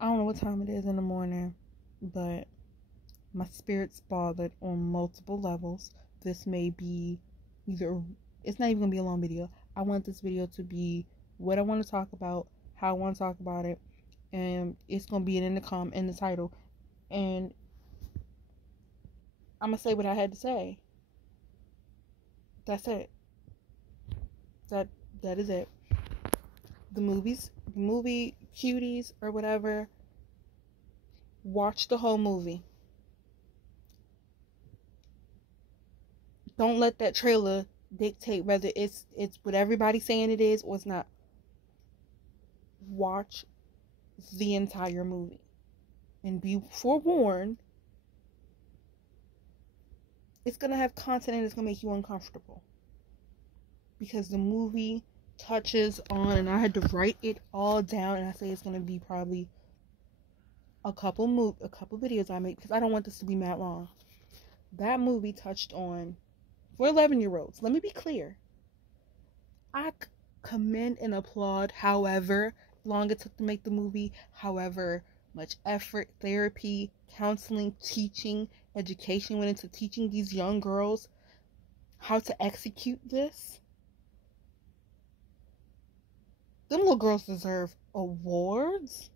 I don't know what time it is in the morning, but my spirit's bothered on multiple levels. This may be either, it's not even gonna be a long video. I want this video to be what I want to talk about, how I want to talk about it, and it's gonna be in the title. And I'm gonna say what I had to say. That's it. That that is it. The movie Cuties or whatever. Watch the whole movie. Don't let that trailer dictate whether it's what everybody's saying it is or it's not. Watch the entire movie and be forewarned. It's gonna have content and it's gonna make you uncomfortable because the movie touches on, and I had to write it all down, and I say it's gonna be probably a couple videos I make because I don't want this to be mad long. That movie touched on, for 11-year-olds. Let me be clear. I commend and applaud however long it took to make the movie, however much effort, therapy, counseling, teaching, education went into teaching these young girls how to execute this. Them little girls deserve awards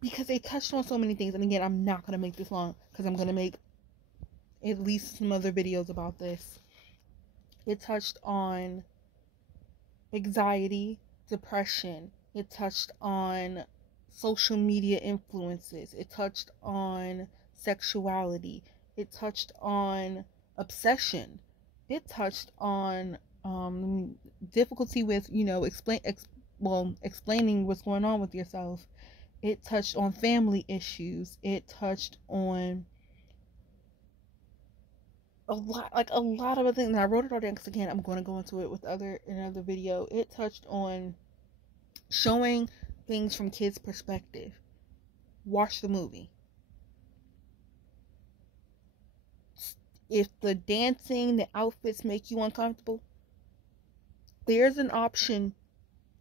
because they touched on so many things. And again, I'm not going to make this long because I'm going to make at least some other videos about this. It touched on anxiety, depression. It touched on social media influences. It touched on sexuality. It touched on obsession. It touched on difficulty with, explaining what's going on with yourself. It touched on family issues. It touched on a lot of other things. And I wrote it all down because again, I'm going to go into it in another video. It touched on showing things from kids' perspective. Watch the movie. If the dancing, the outfits make you uncomfortable, there's an option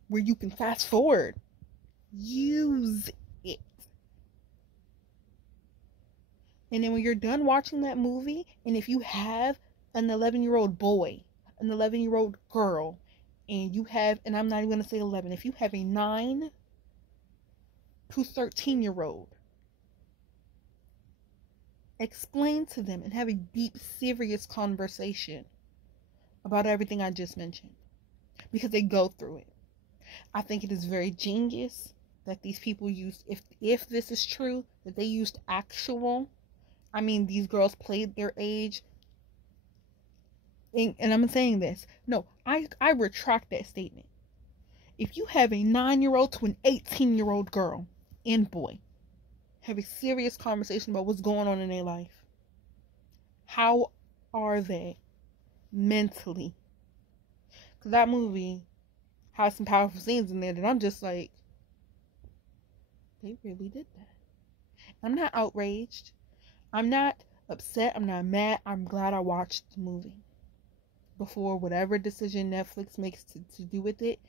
where you can fast forward. Use it. And then when you're done watching that movie, and if you have an 11-year-old boy, an 11-year-old girl, and you have, and I'm not even going to say 11, if you have a 9 to 13-year-old, explain to them and have a deep, serious conversation about everything I just mentioned. Because they go through it. I think it is very genius that these people used, if this is true, that they used these girls played their age. And I'm saying this. No, I retract that statement. If you have a 9-year-old to an 18-year-old girl and boy, have a serious conversation about what's going on in their life. How are they mentally? Because that movie has some powerful scenes in there that I'm just like, they really did that. I'm not outraged. I'm not upset. I'm not mad. I'm glad I watched the movie. Before whatever decision Netflix makes to do with it,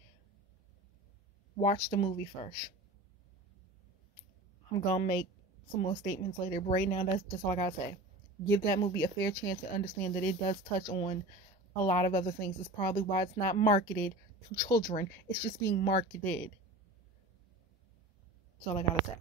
watch the movie first. I'm gonna make some more statements later, but right now that's just all I gotta say. Give that movie a fair chance to understand that it does touch on a lot of other things. It's probably why it's not marketed to children. It's just being marketed. That's all I gotta say.